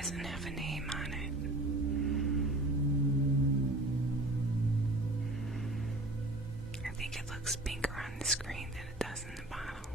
doesn't have a name on it. I think it looks pinker on the screen than it does in the bottle.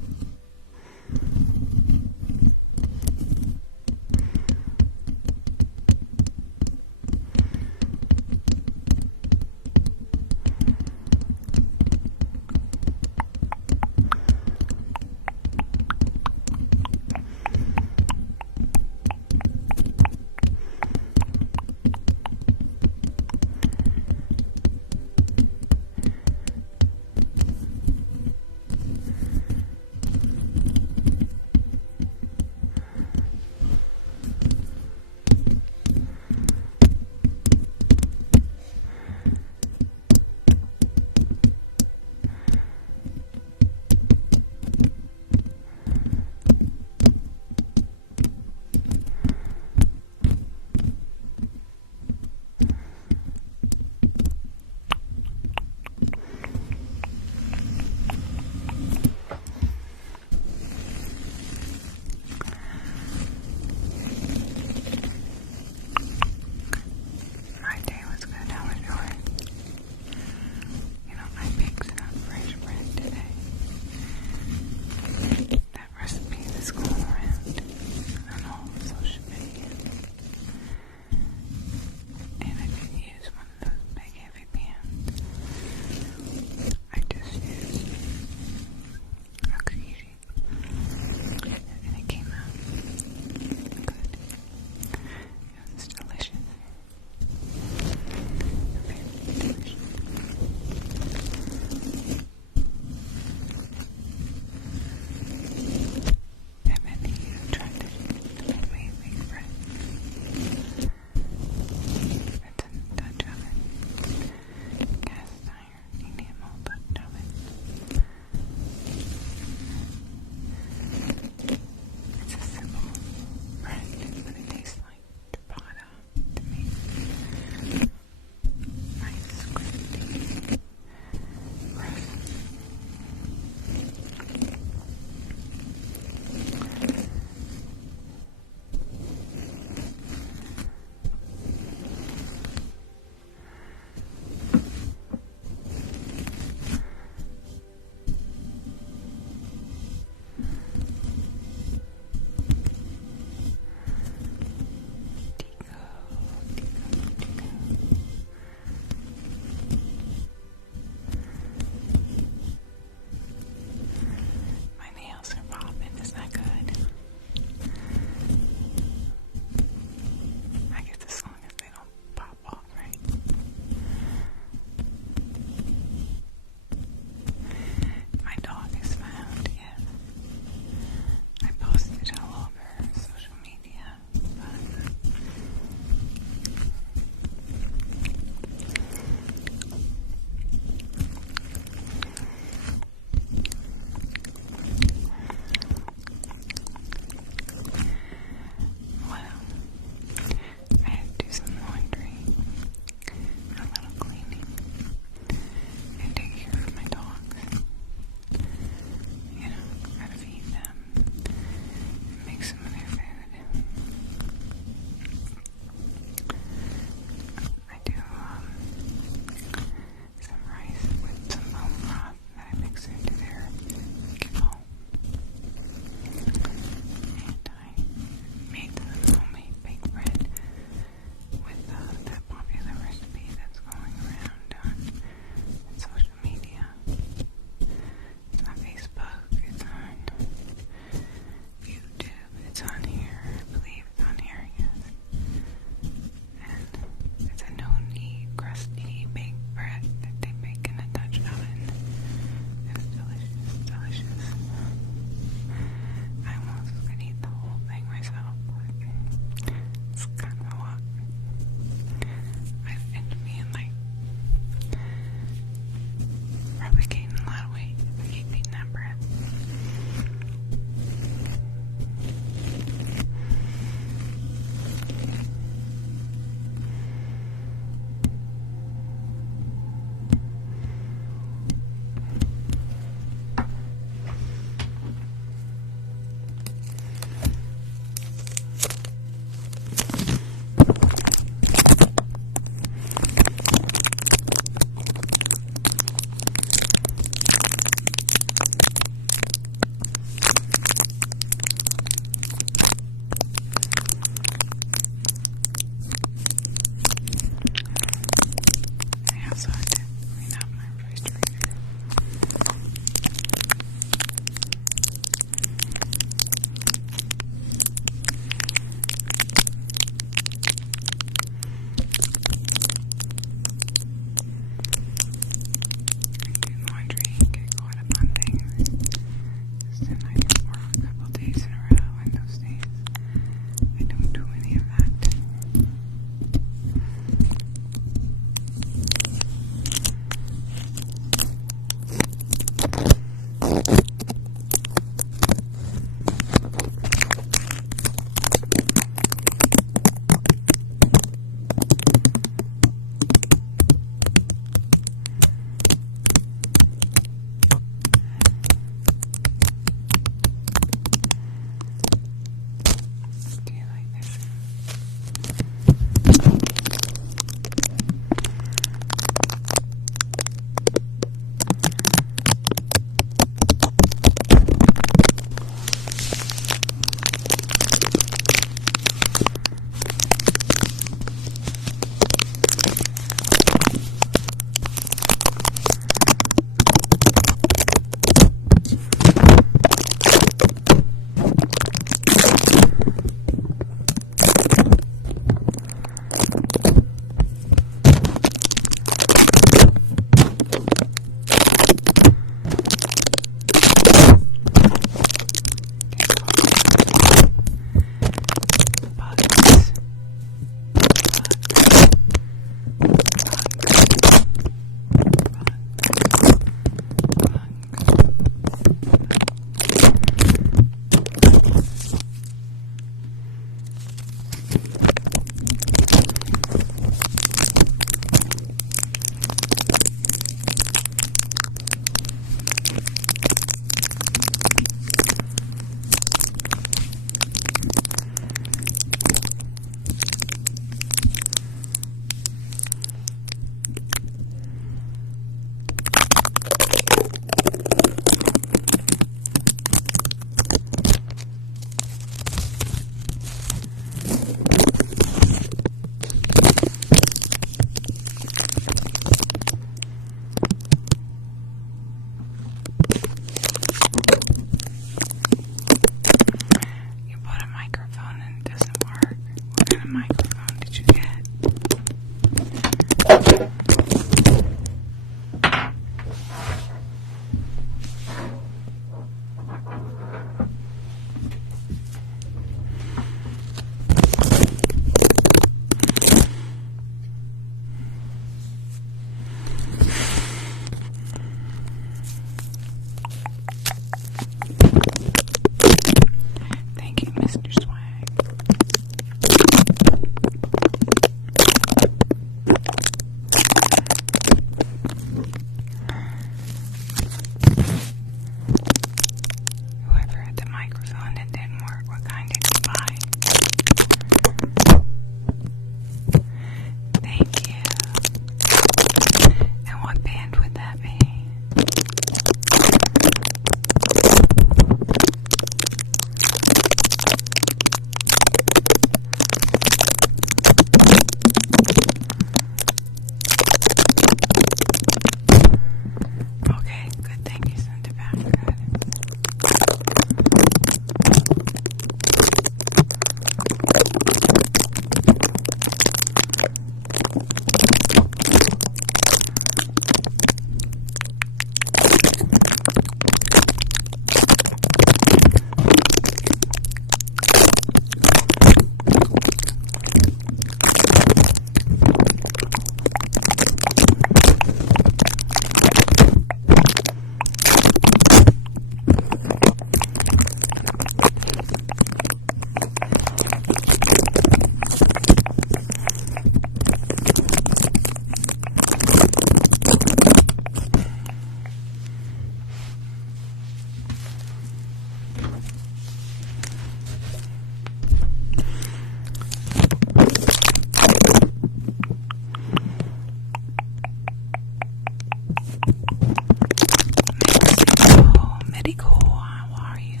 pretty cool. How are you?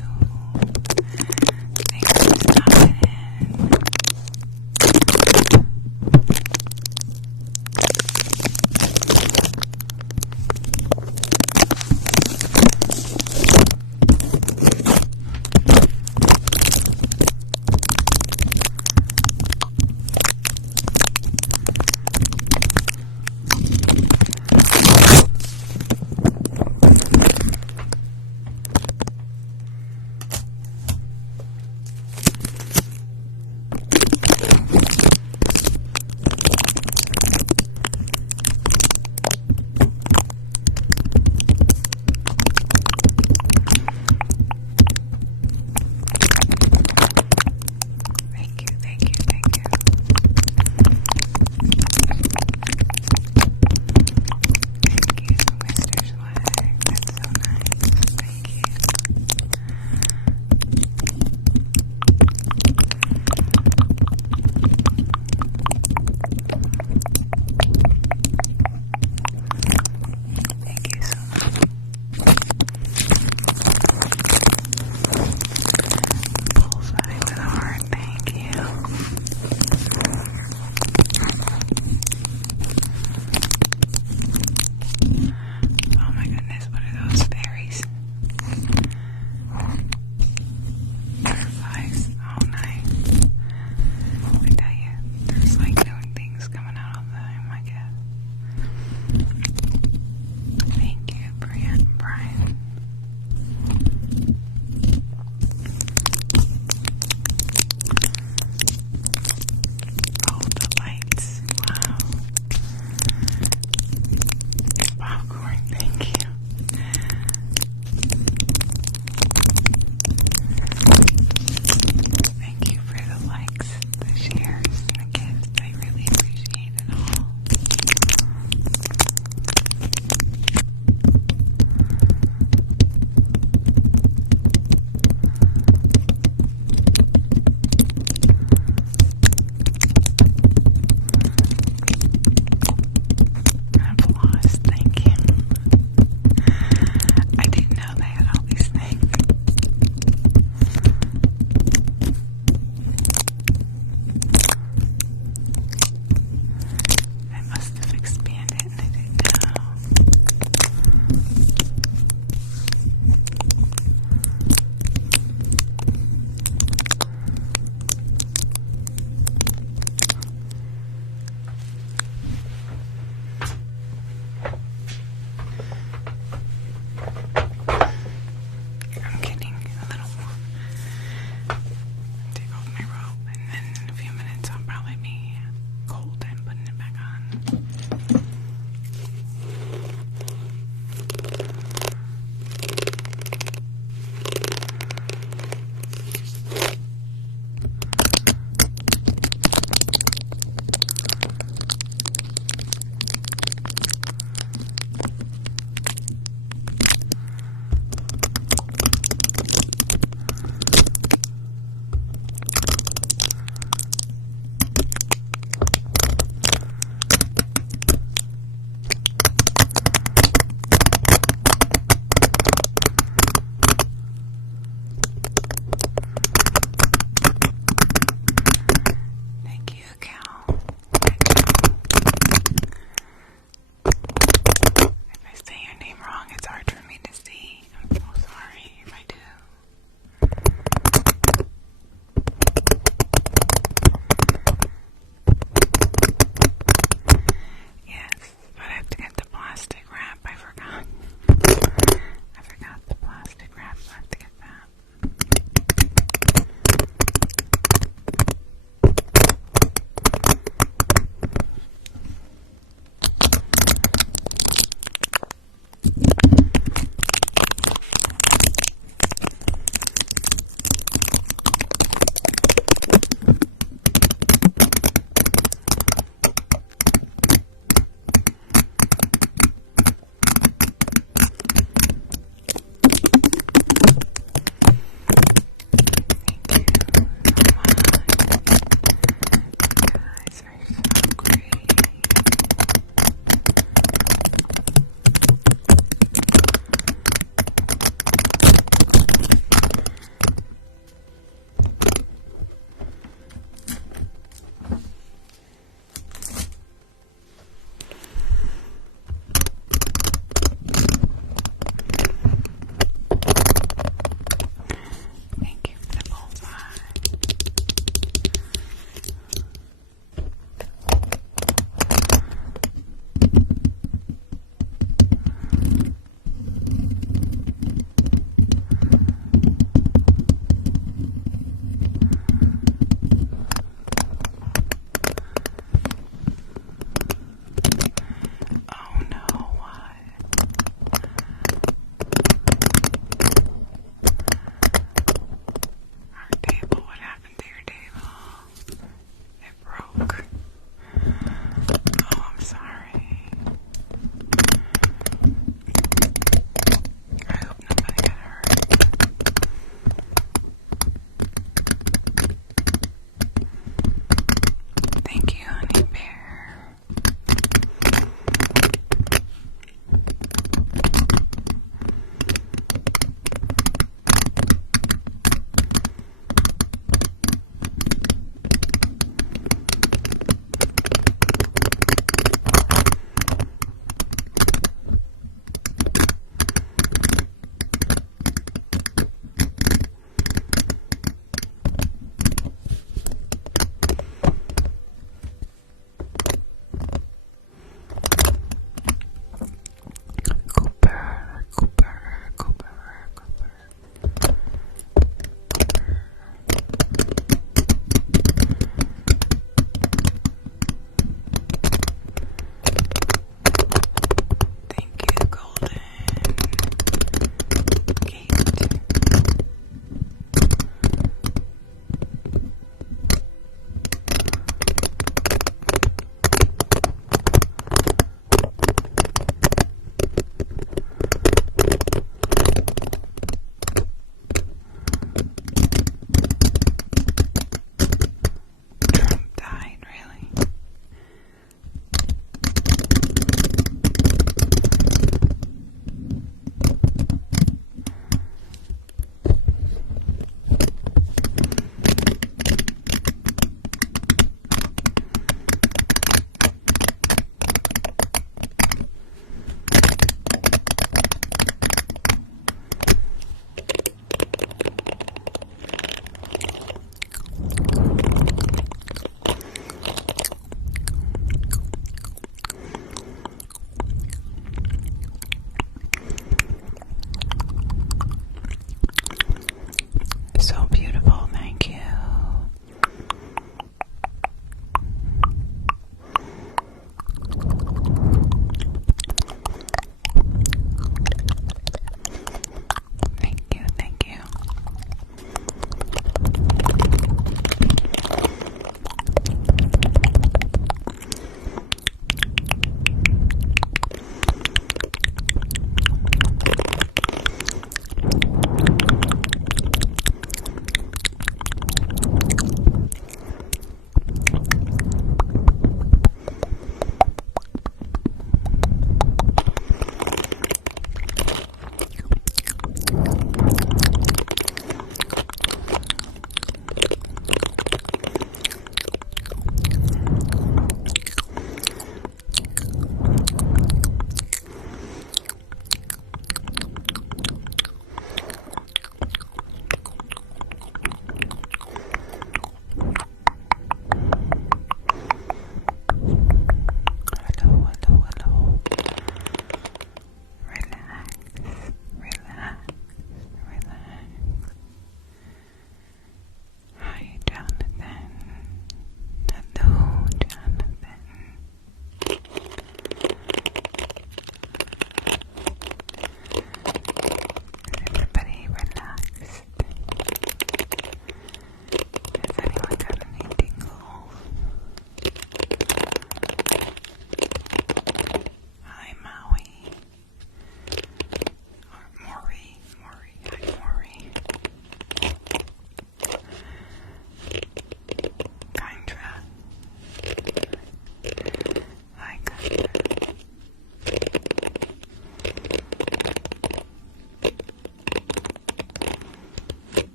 Thanks for stopping in.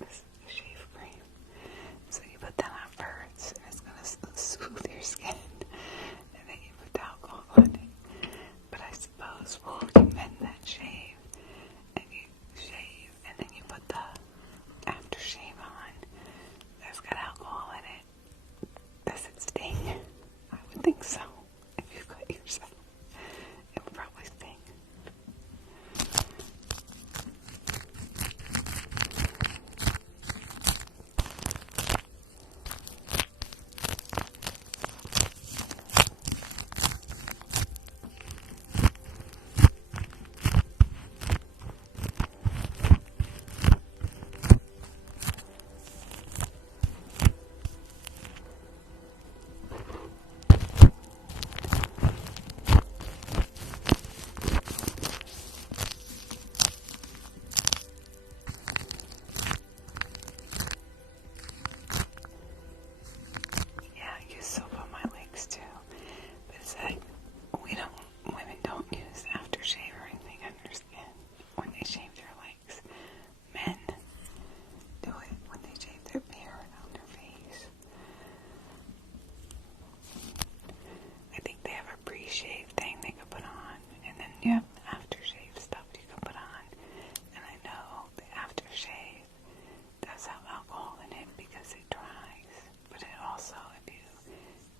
this shave cream. So you put that on first, and it's gonna soothe your skin, and then you put the alcohol on it. But I suppose we'll recommend that shave, and you shave, and then you put the aftershave on. That's got alcohol in it. Does it sting? I would think so. If you cut yourself, it would probably sting. Women don't use aftershave or anything on their skin when they shave their legs. Men do it when they shave their beard on their face. I think they have a pre-shave thing they can put on, and then you have aftershave stuff you can put on. And I know the aftershave does have alcohol in it because it dries, but it also, if you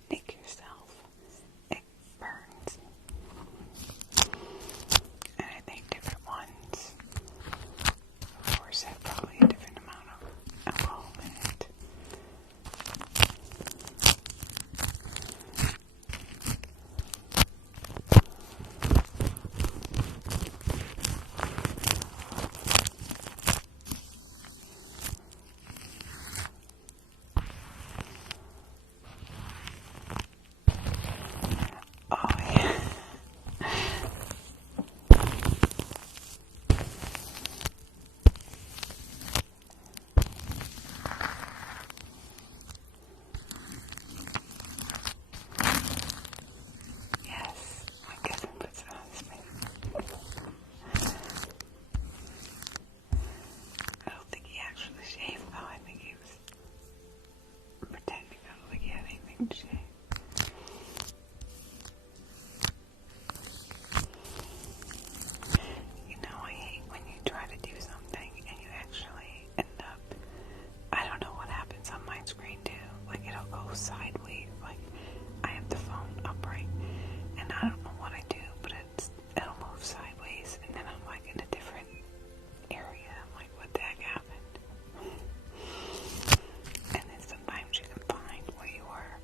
nick yourself, it burns. And I think different ones, of course, have probably a different amount of alcohol in it. Oh yeah. Yes, my cousin puts it on his face. I don't think he actually shaved though. I think he was pretending. I don't think he had anything to shave. You know, I hate when you try to do something and you actually end up, I don't know what happens on my screen too. Like it'll go sideways. Like I have the phone upright and I don't know what I do, but it'll move sideways and then I'm like in a different area. I'm like, what the heck happened? And then sometimes you can find where you were.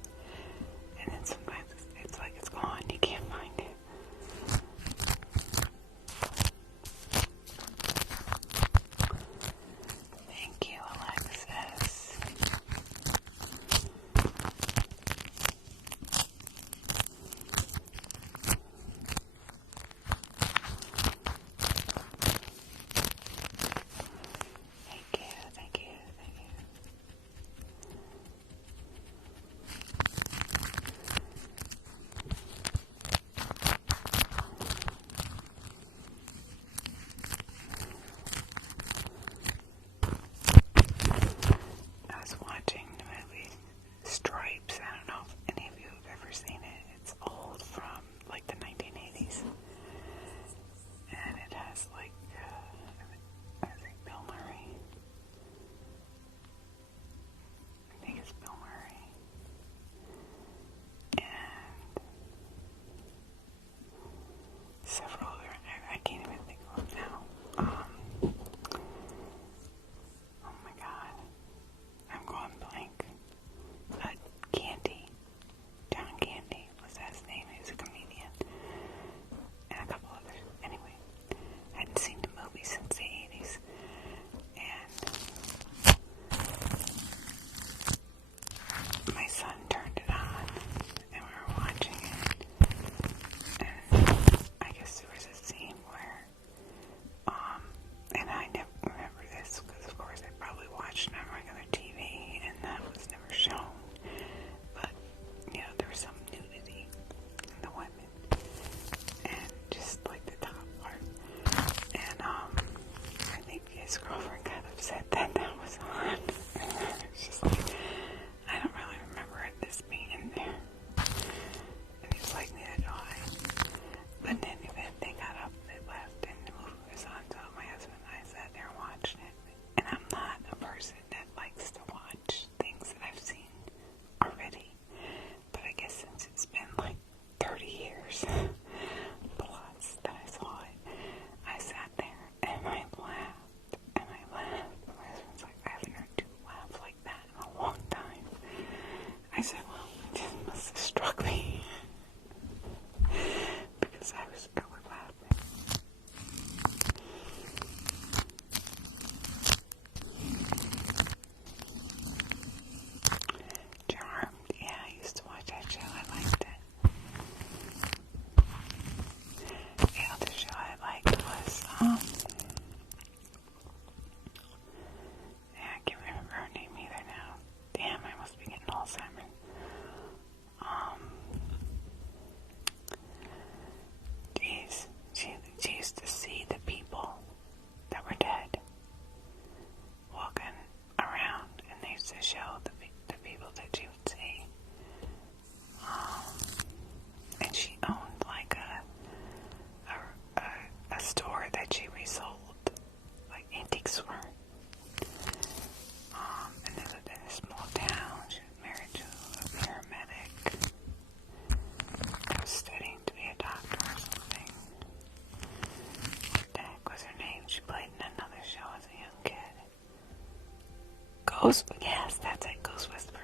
Yes, that's it, Ghost Whisperer.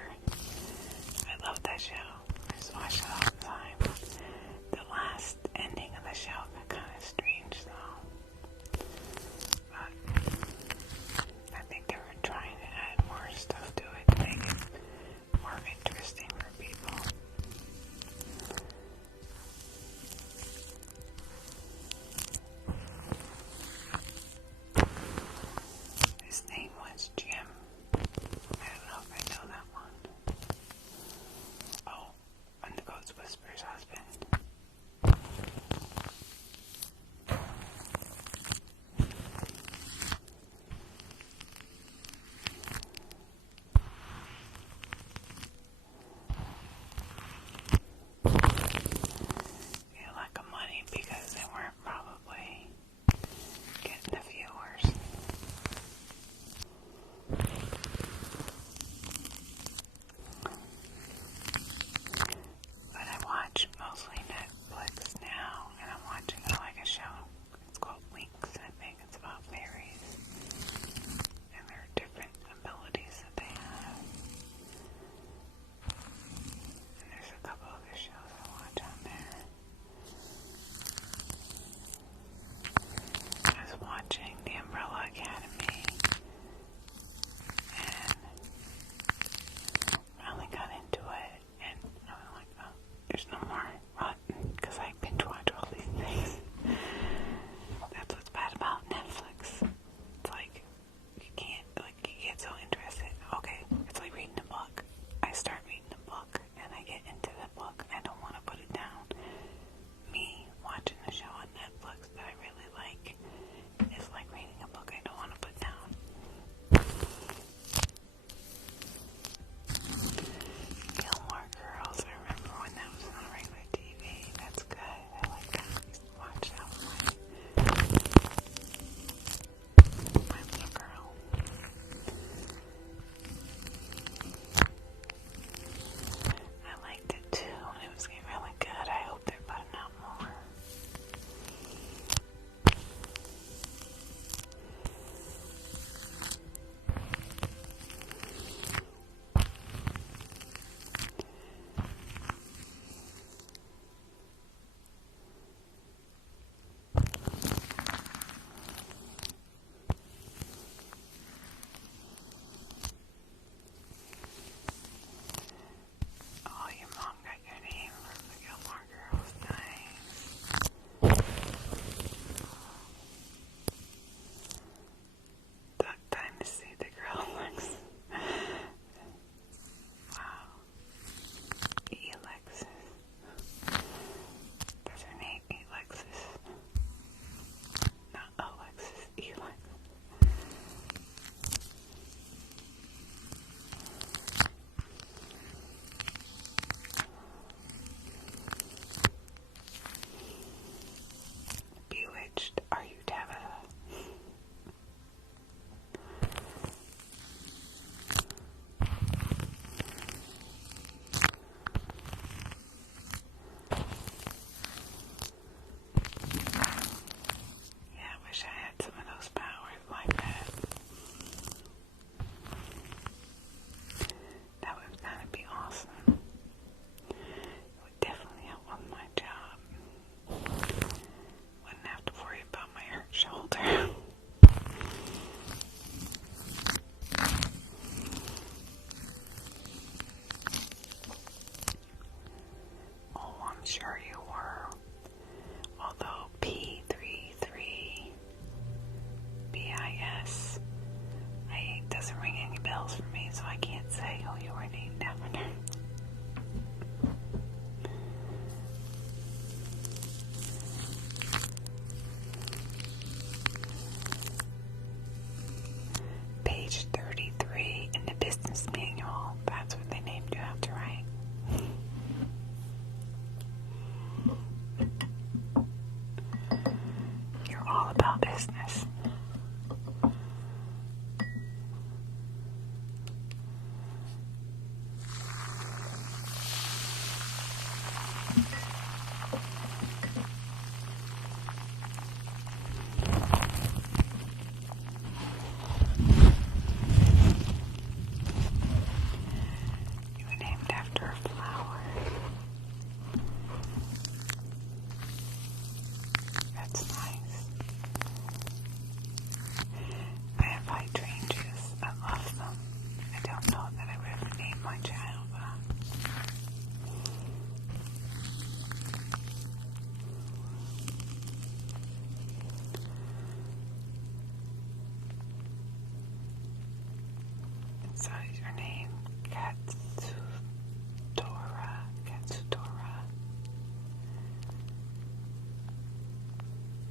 I love that show. I just watch it all the time. The last ending of the show got kind of strange though. But I think they were trying to add more stuff to it to make it more interesting for people. His name was Jim. I don't know if I know that one. Oh, and the Ghost Whisperer's husband. Yeah, lack of money because they weren't probably getting the viewers. But I watch mostly Netflix now, and I'm watching a show. It's called Winx, I think. It's about fairies and their different abilities that they have. And there's a couple other shows I watch on there. I was watching The Umbrella Academy, and I only got into it, and I was like, oh, there's no more run, because I binge watch all these things. That's what's bad about Netflix. It's like, you can't, you get so interested. Okay, it's like reading a book. I start reading a book, and I get into the book, I don't want to put it down. Me watching a show on Netflix that I really like is like reading a book I don't want to put down. Gilmore Girls, I remember when that was on regular TV. That's good. I like that. I used to watch that with my little girl. I liked it too. It was getting really good. I hope they're putting out more. Oh, your mom got your name from the Gilmore Girls. Nice. Duck Dynasty, the girl looks. Wow. Alexis. That's her name, Alexis. Not Alexis, Alexis. Bewitched, are you Tabitha? Yeah, I wish I had some of those powers like that. That would kind of be awesome. It would definitely help with my job. Wouldn't have to worry about my hurt shoulder. Oh, I'm sure you were. Although P33 BIS doesn't ring any bells for me, so I can't say, oh, you were named after. Page 33 in the business manual. That's what they named you after, right? You're all about business. So is your name Katsutora?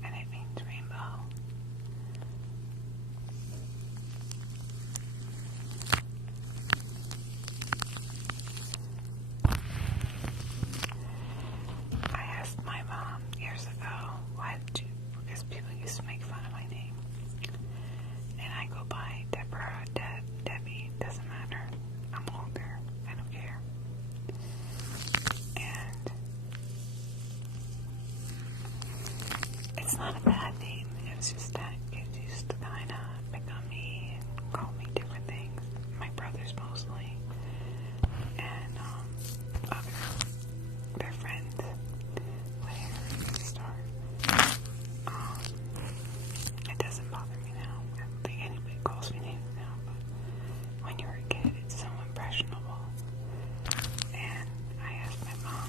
And it means rainbow. I asked my mom years ago, why did you, because people used to make fun of my name. And I go by Deborah, Debbie, doesn't matter. I'm older, I don't care. And it's not a bad name, it's just that kids used to kind of pick on me and call me different things. My brothers mostly. And their friends. Where did it start? It doesn't bother me now. I don't think anybody calls me names now, but when you're a kid, it's so impressionable. And I asked my mom,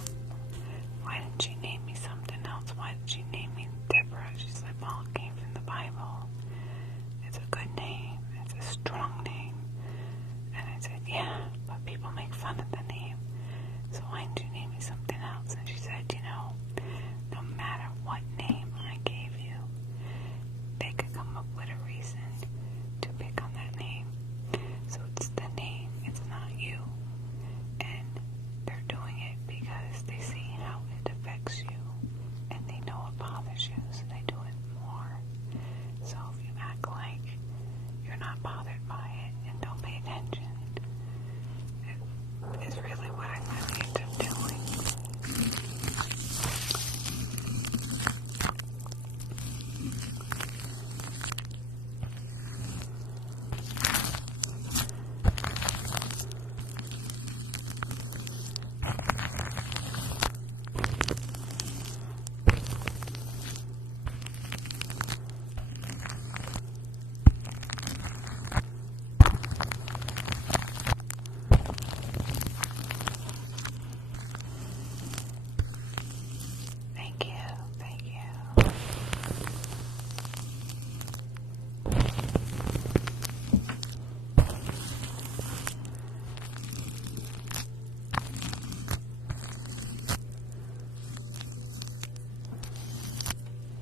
why didn't she name me something else? Why did she name me Deborah? She's like, well, it came from the Bible. It's a good name. It's a strong name. And I said, yeah, but people make fun of the name. So why didn't you name me something else? And she said, no matter what name I gave you, they could come up with a reason to pick on that name. So it's the name, it's not you. And they're doing it because they see how it affects you. And they know it bothers you, so they do it more. So if you act like you're not bothered by it and don't pay attention, it is really what I really end up doing. Thank you.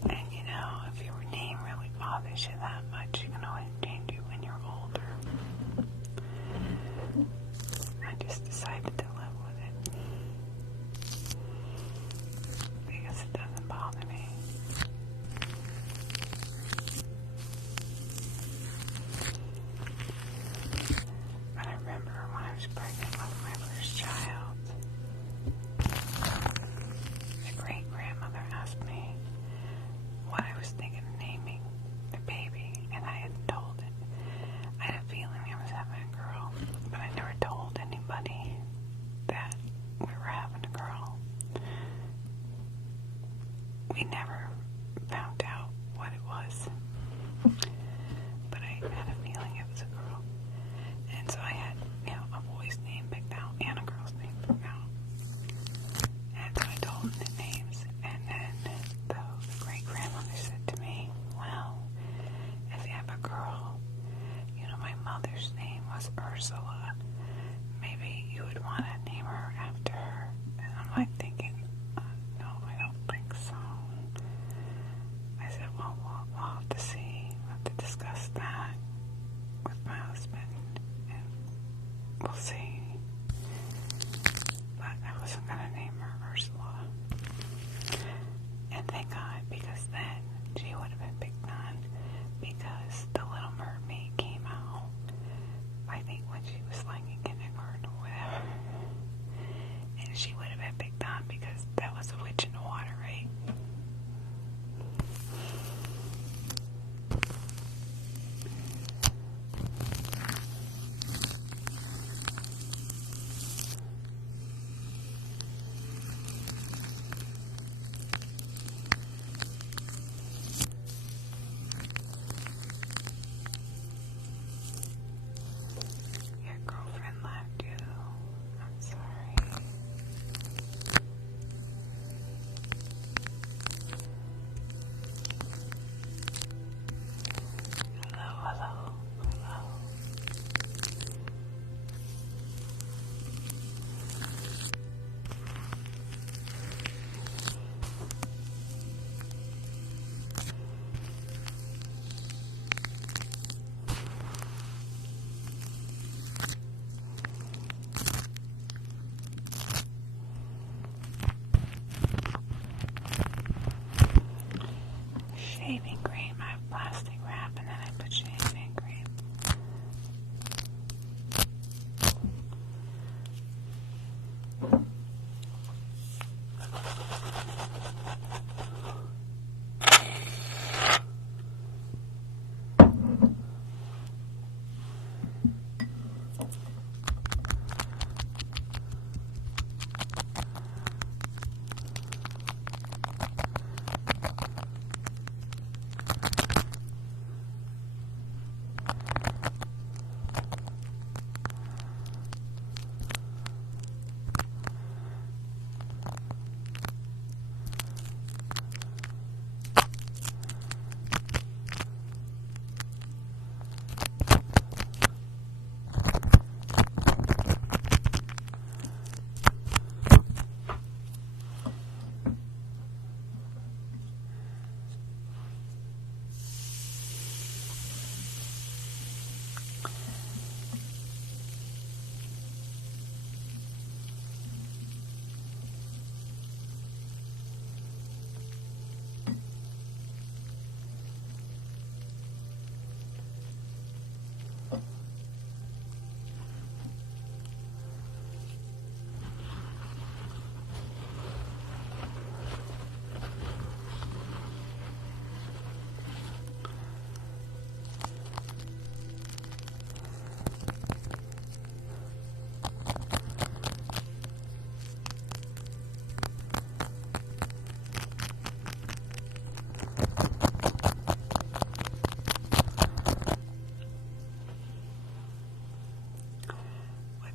And if your name really bothers you that much, you can always change it when you're older. I just decided to live with it because it doesn't bother me. But I remember when I was pregnant with my first child, the great-grandmother asked me what I was thinking of naming the baby, and I hadn't told it. I had a feeling I was having a girl, but I never told anybody that we were having a girl. We never found out what it was, but I had a feeling it was a girl. And so I had, a boy's name picked out and a girl's name picked out. And so I told them the names, and then the great-grandmother said to me, well, if you have a girl, my mother's name was Ursula. Maybe you would want to name her after her. And I'm like thinking, no, I don't think so. I said, well, we'll have to see. We'll have to discuss that with my husband. And we'll see. But I wasn't going to name her Ursula. And thank God, because then she would have been picked on, because The Little Mermaid came out, I think when she was like in kindergarten or whatever. And she would have been picked on because that was a witch in the water, right?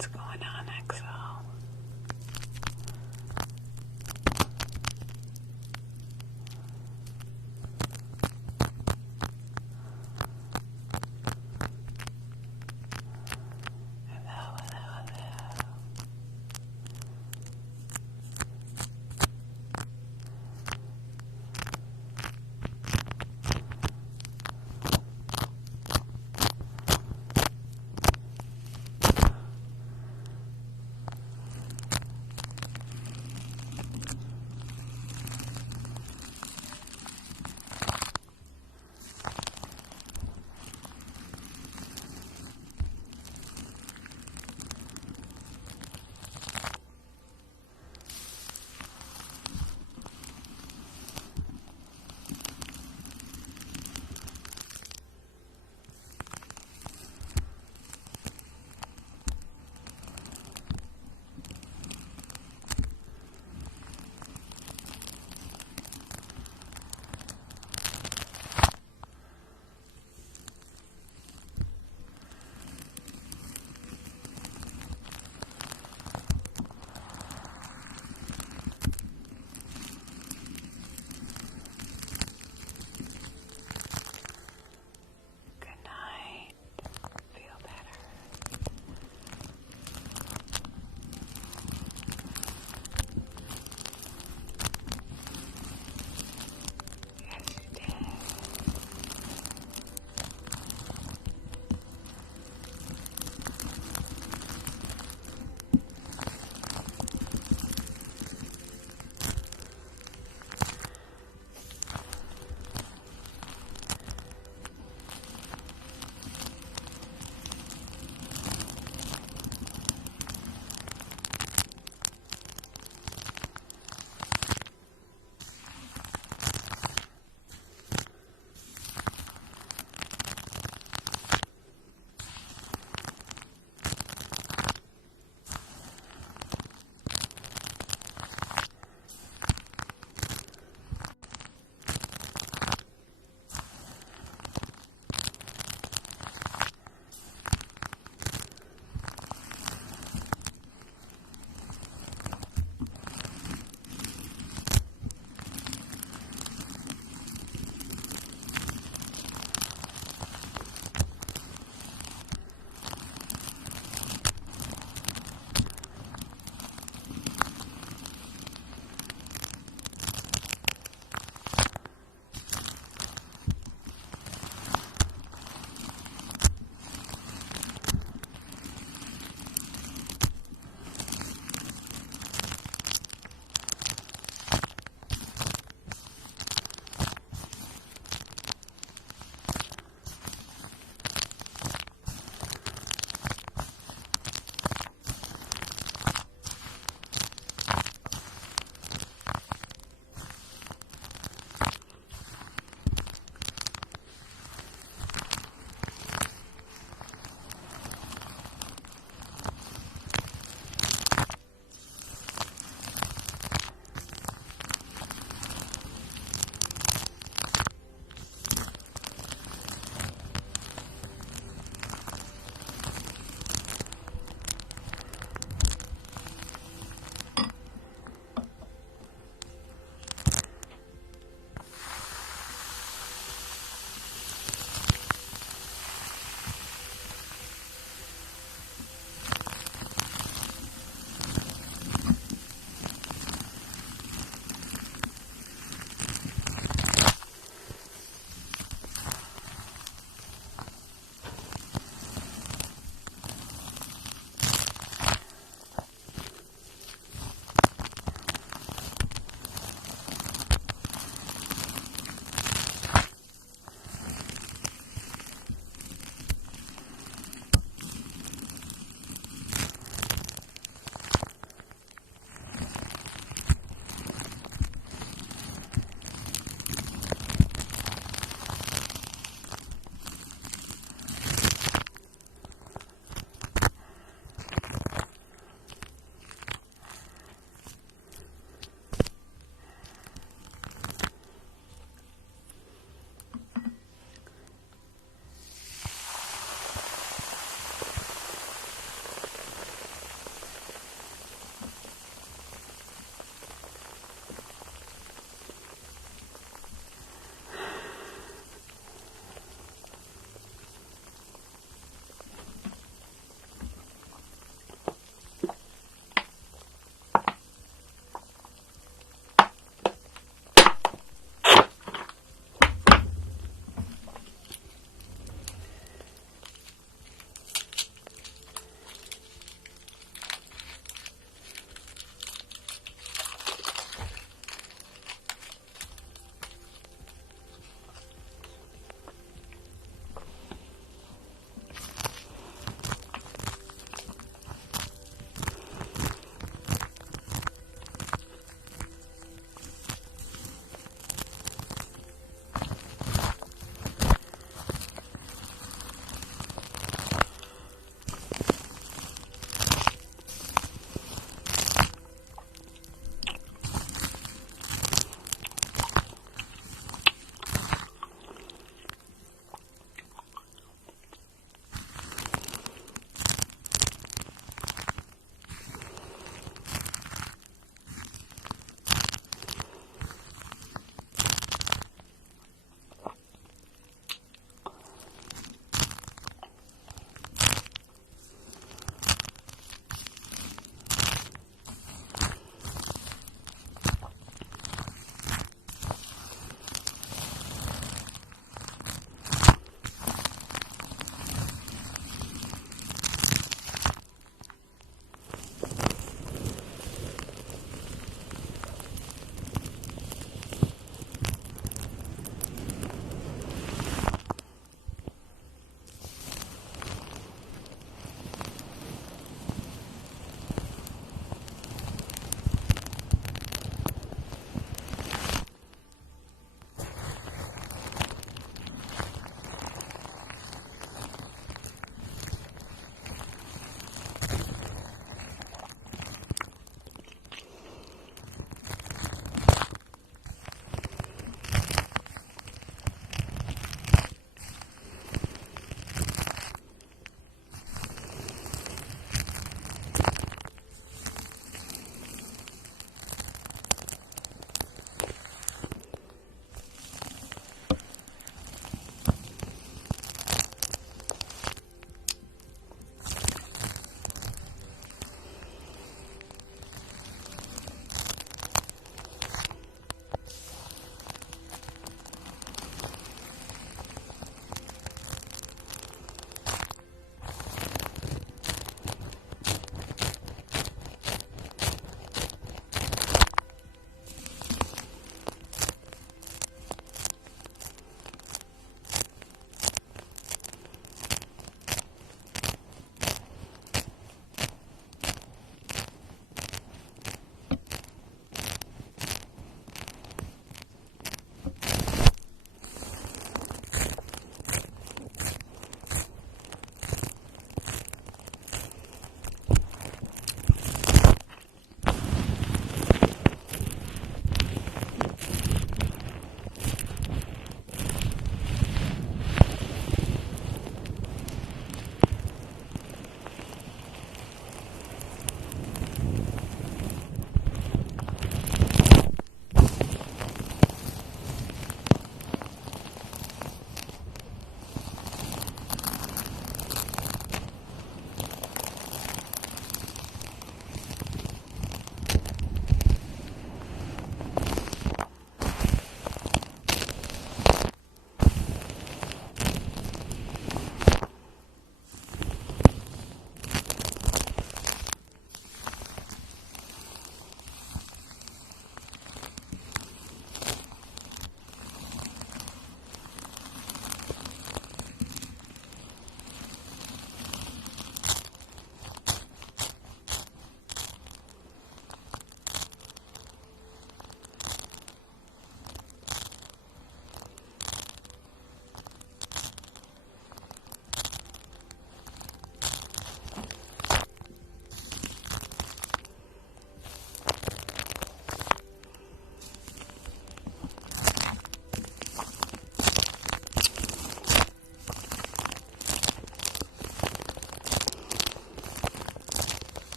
What's going on, XO? Hello, hello, hello.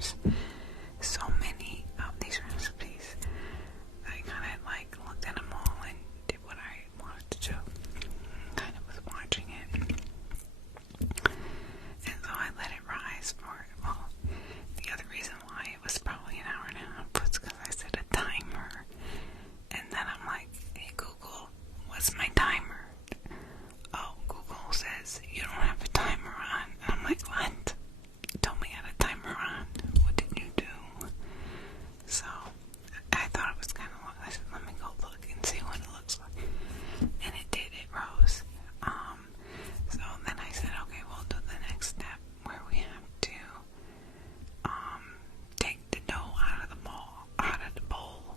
there's so many of these recipes. I kind of like looked at them all and did what I wanted to do. Kind of was watching it. And so I let it rise for, well, the other reason why it was probably an hour and a half was because I set a timer. And then I'm like, hey Google, what's my timer? Oh, Google says you don't have a timer on. And I'm like, what? You told me I had a timer on. What did you do? So I thought it was kind of long. I said, let me go look and see what it looks like. And it did. It rose. So then I said, okay, we'll do the next step where we have to take the dough out of the bowl,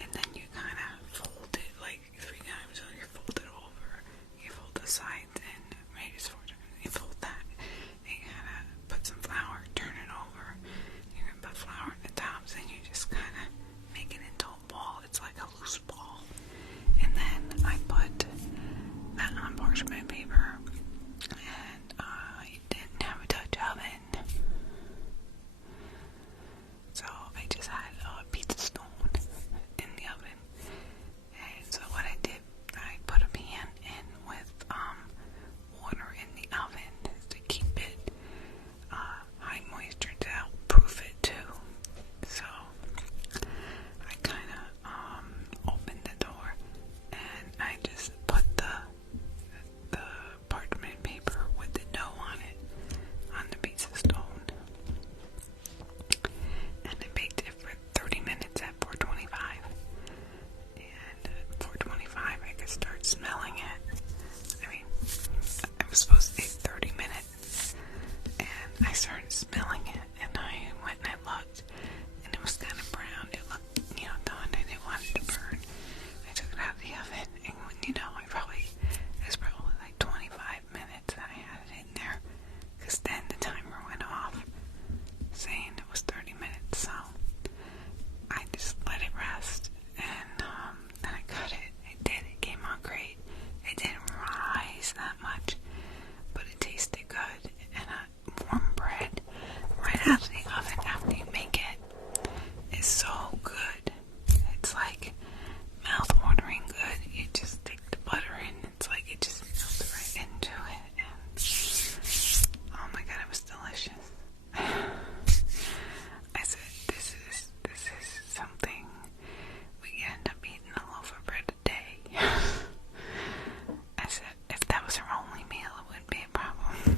and then you kind of fold it like 3 times. So you fold it over, you fold the sides, and maybe just 4 times. You fold that, and you kind of put some flour, turn it over. You're gonna put flour in the tops, and you just kind of make it into a ball. It's like a loose ball. And then I put that on parchment paper, and I didn't have a Dutch oven, so I just had a pizza stone in the oven. And so what I did, I put a pan in with water in the oven to keep it high moisture to help proof it too. So I kind of opened the door and I just put the parchment paper with the dough on it on the pizza stone, and I baked it for 30 minutes at 425. And at 425 I could start smelling it. I mean, I was supposed to take 30 minutes, and I started smelling it, and I went and I looked, and it was kind of brown. It looked, done. I didn't want it to burn. I took it out of the oven, and it was probably like 25 minutes that I had it in there, because then the timer went off saying it was 30 minutes. So I just let it rest, and then I cut it. It came out great. It didn't rise that much, but it tasted good. And warm bread right out of the oven after you make it is so good. It's like mouth-watering good. You just stick the butter in. It's like it just melts right into it. And oh my god, it was delicious. I said, this is something we could end up eating a loaf of bread a day. I said, if that was our only meal, it wouldn't be a problem.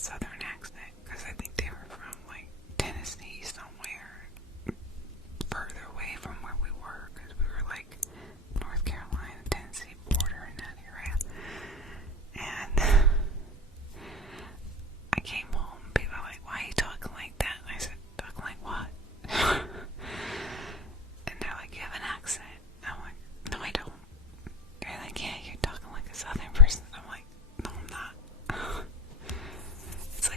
southern accent because I think they were from like Tennessee somewhere further away from where we were because we were like North Carolina, Tennessee border in that area. And I came home, people were like, why are you talking like that? And I said, talking like what? And they're like, you have an accent. I'm like, no, I don't. They're like, yeah, you're talking like a southern person. I'm like, no, I'm not. It's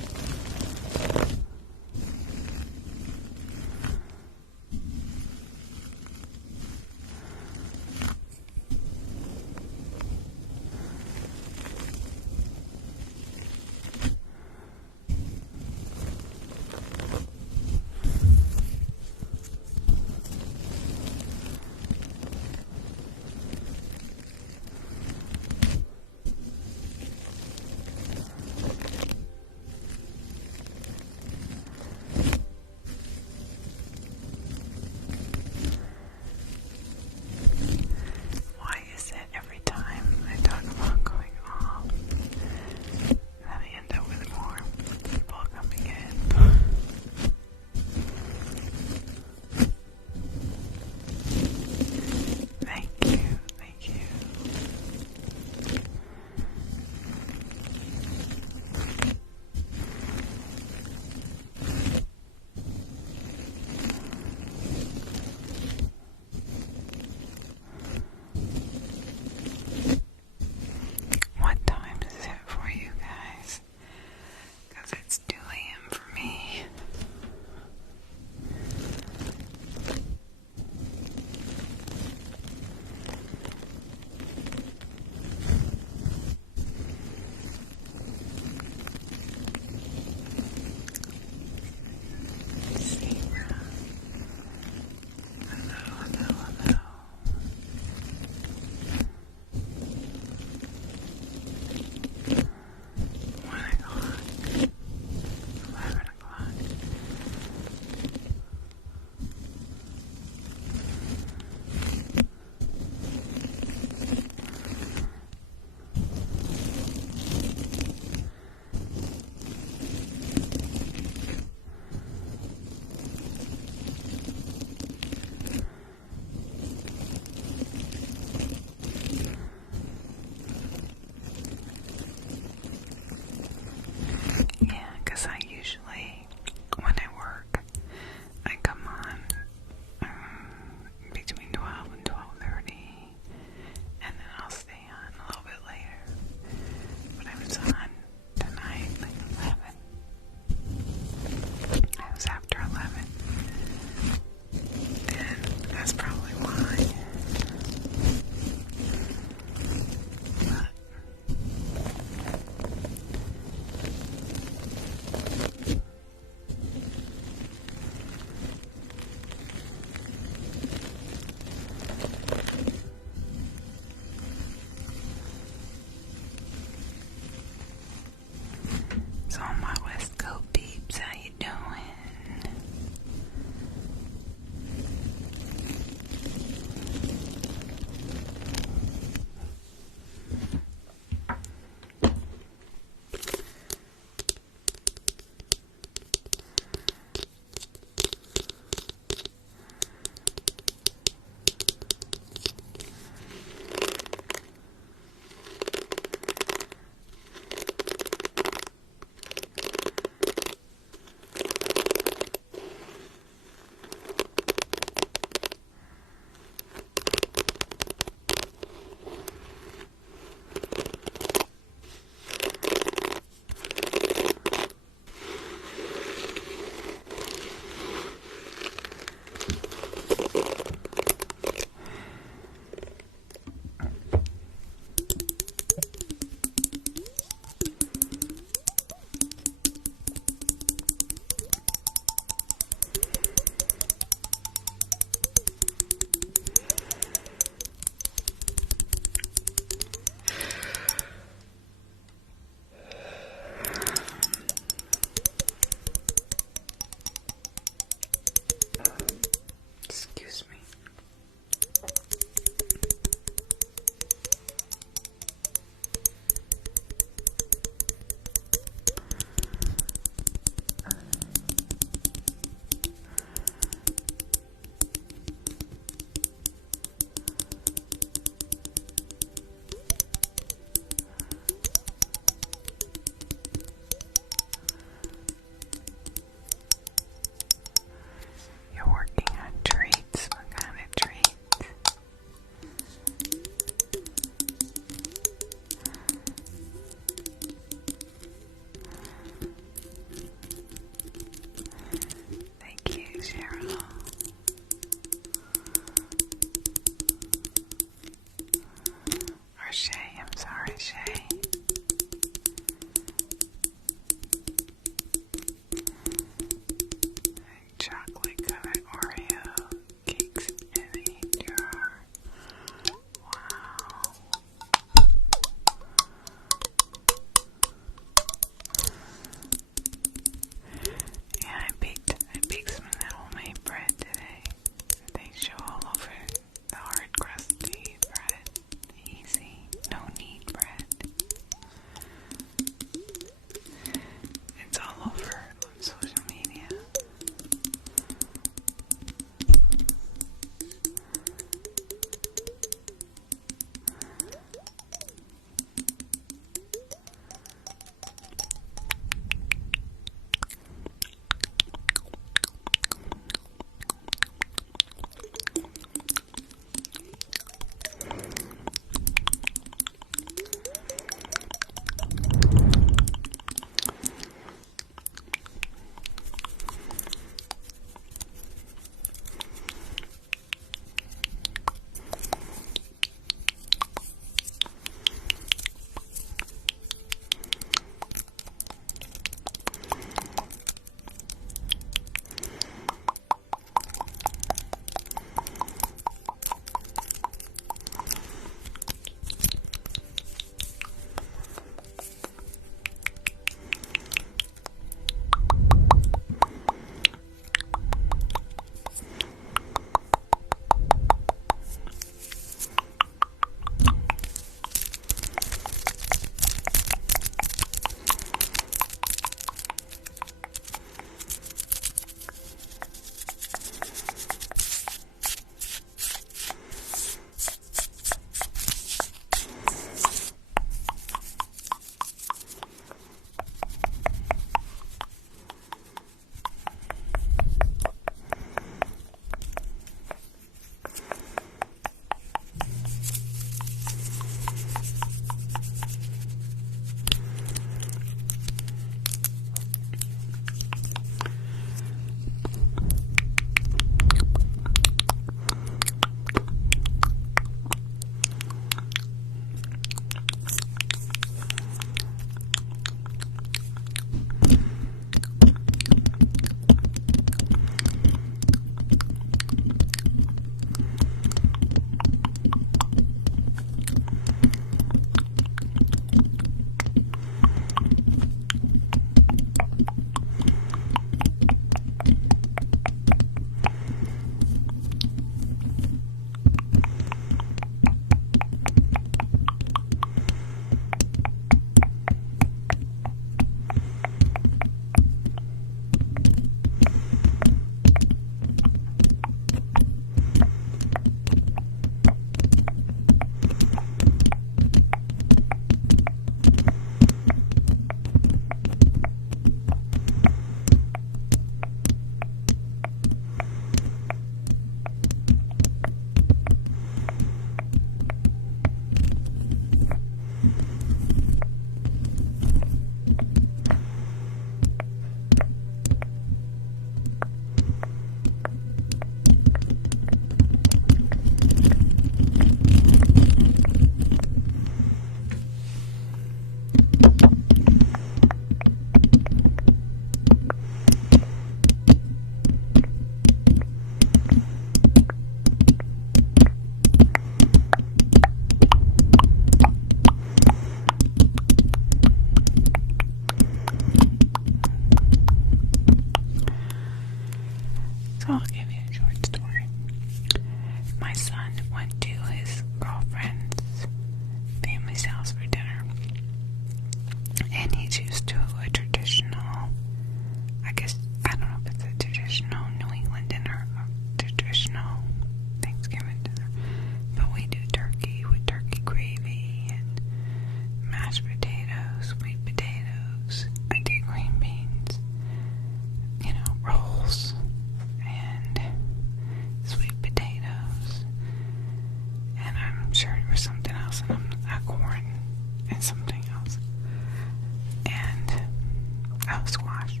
squash.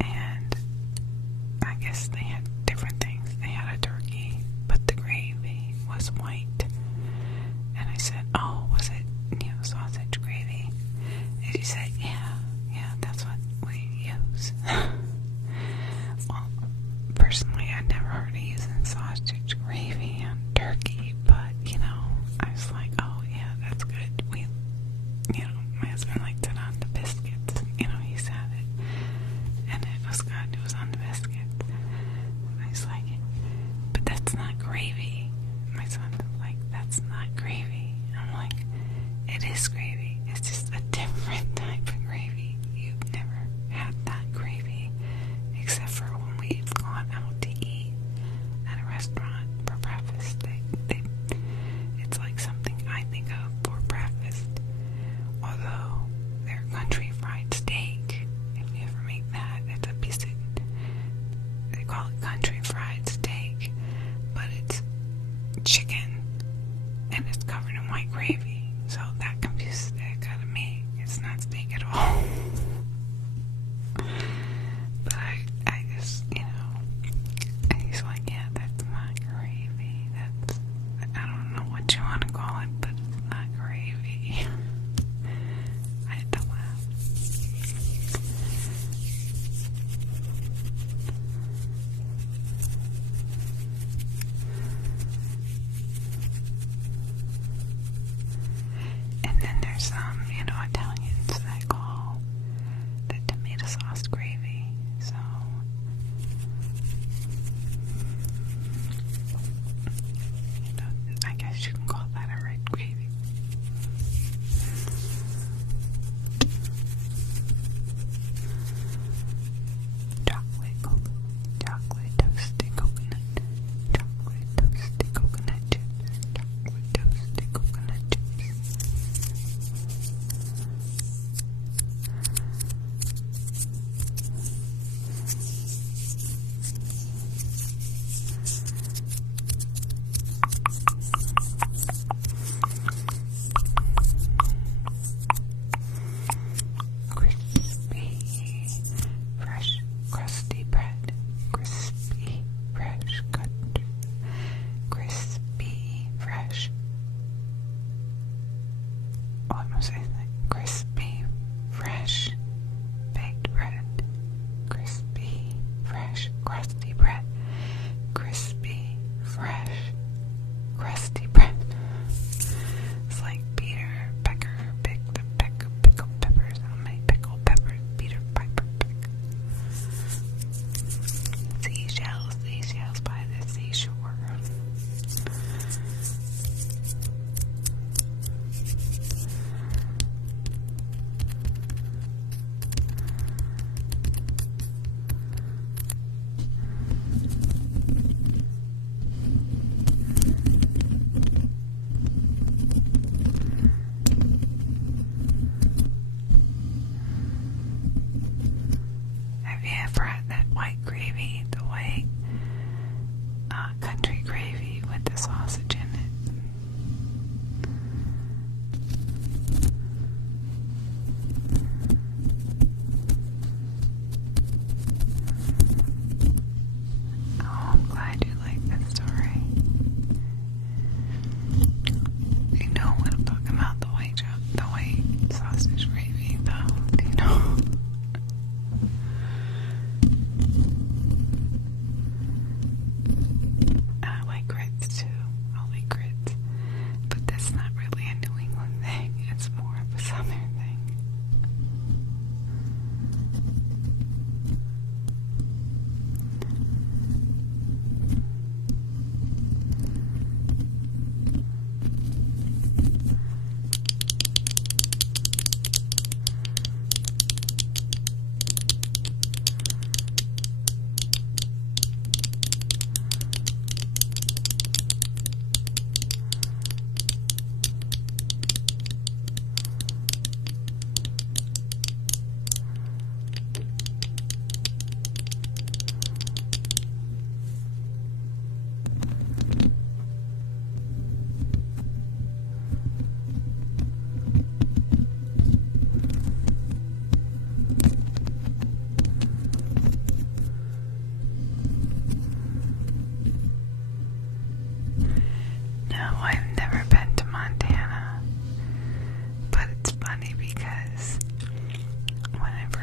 And I guess they had different things. They had a turkey, but the gravy was white. And I said, oh, was it, sausage gravy? And she said, yeah, that's what we use. Well, personally, I'd never heard of using sausage gravy on turkey, but, I was like, oh, yeah, that's good. My husband liked it on the biscuits. He said it. And it was good. It was on the biscuits. I was like, but that's not gravy. My son was like, that's not gravy. I'm like, it is gravy. It's just a different type of gravy. You've never had that gravy, except for when we've gone out to eat at a restaurant for breakfast. It's like something I think of for breakfast. Although their country fried steak, if you ever make that, it's a piece of, they call it country fried steak, but it's chicken and it's covered in white gravy. So that confuses the heck out of me. It's not steak at all. But I just, and he's like, yeah, that's not gravy. I don't know what you want to call it, but it's not gravy. I had to laugh. And then there's some, Italians that call the tomato sauce gravy. So, I guess you can call that a red gravy. Chocolate toasted coconut, chocolate toasted coconut chips, chocolate toasted coconut chips. Crispy, fresh, crusty bread. Crispy, fresh, cut. Crispy, fresh. Oh, I'm gonna say that. Crispy, fresh, baked bread. Crispy, fresh, crusty bread. Crispy, fresh, crusty bread. It's like Peter Piper picked the pickled peppers. How many pickled peppers Peter Piper picked? Seashells by the seashore. Have you ever had that white gravy, the white country gravy with the sausage in it? Oh, I'm glad you like that story. You know what I'm talking about, the white sausage gravy, though. Do you know?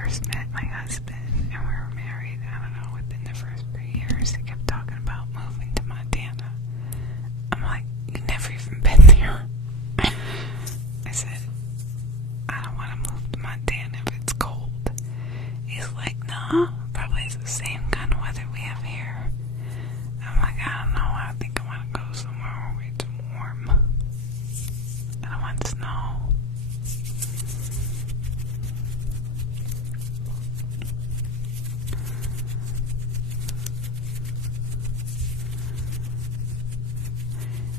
first met my husband and we were married, I don't know, within the first 3 years, they kept talking about moving to Montana. I'm like, you've never even been there. I said, I don't want to move to Montana if it's cold. He's like, no, probably it's the same kind of weather we have here. I'm like, I don't know, I think I want to go somewhere where it's warm. I don't want snow.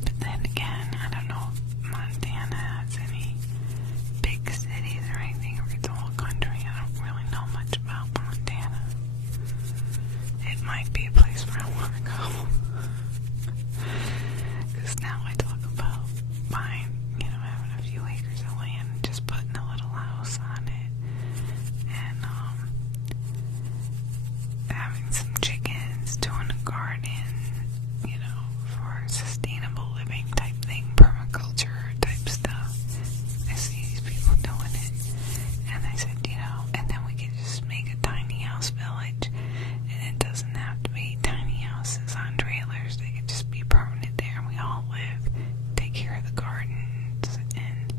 But then again, I don't know if Montana has any big cities or anything, or it's a whole country. I don't really know much about Montana. It might be a place where I want to go. Because now I talk about buying, having a few acres of land and just putting a little house on it. And, having some chickens, doing a garden, for sustainable living type thing, permaculture type stuff. I see these people doing it. And I said, and then we could just make a tiny house village. And it doesn't have to be tiny houses on trailers. They could just be permanent there and we all live, take care of the gardens, and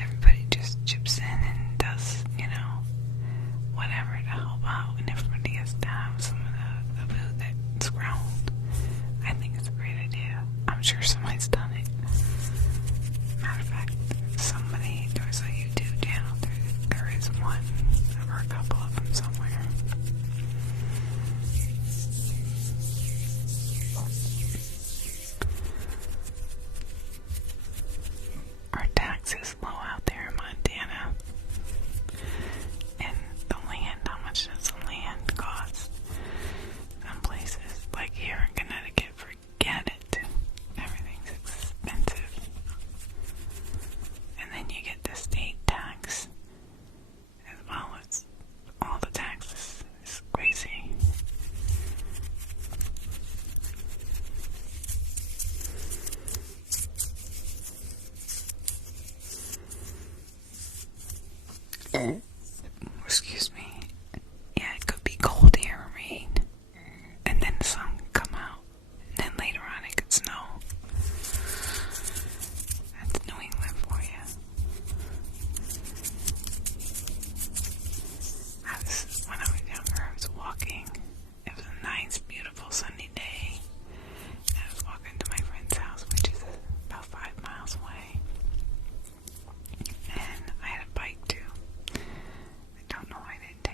everybody just chips in and does, whatever to help out, and everybody has to have some of the food that's grown. I think it's a great idea. I'm sure somebody's done it. Matter of fact, there's a YouTube channel, there is one, or a couple of them somewhere. Our taxes low out there in Montana. And the land, how much does the land cost? Some places, like here in Connecticut, forget it. Everything's expensive. And then you get the state tax as well as all the taxes. It's crazy. Excuse me. Yeah, it could be cold here or rain. And then the sun could come out. And then later on it could snow. That's New England for you. When I was younger, I was walking. It was a nice, beautiful, sunny day. And I was walking to my friend's house, which is about 5 miles away. And I had a bike too. I don't know why I didn't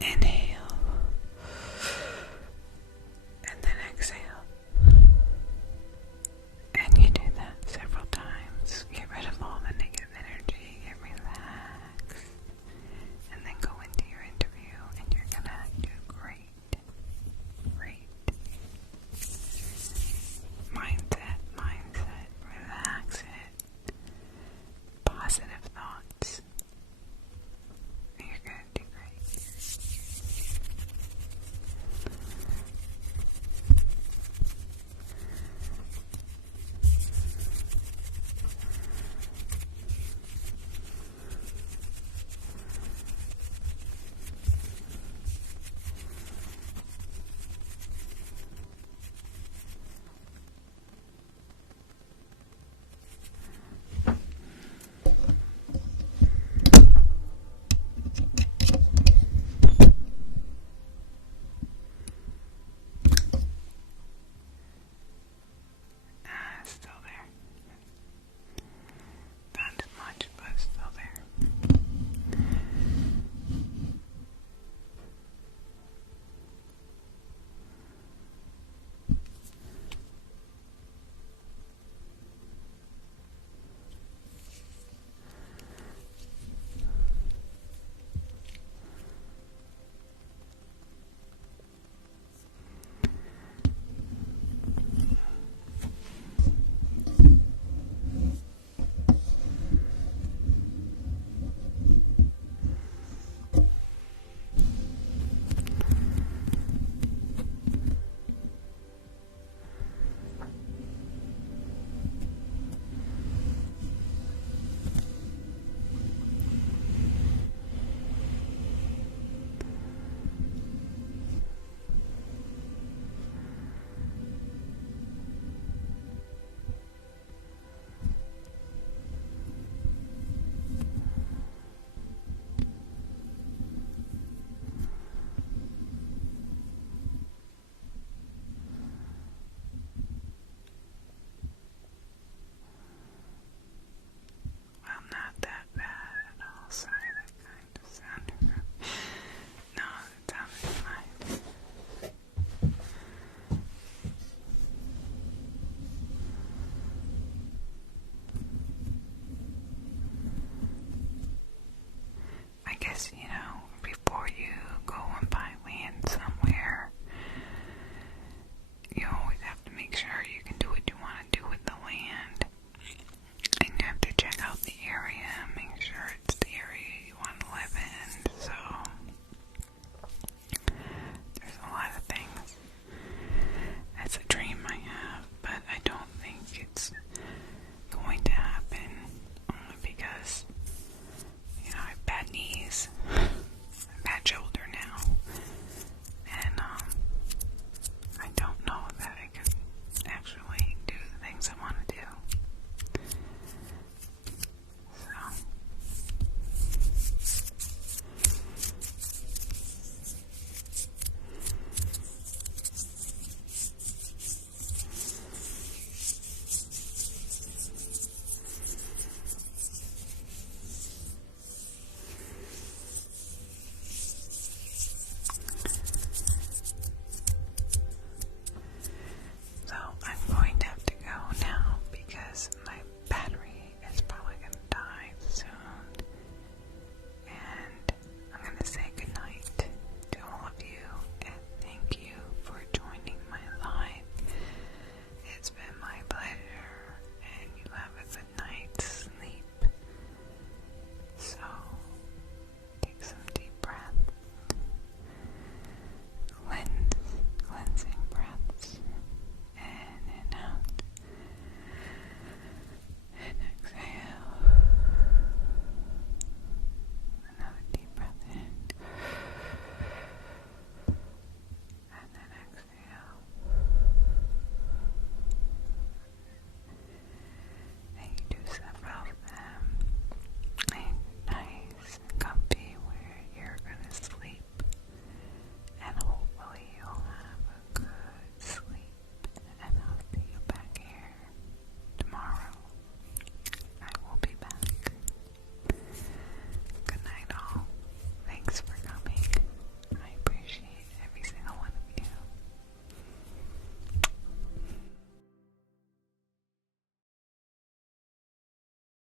Inhale.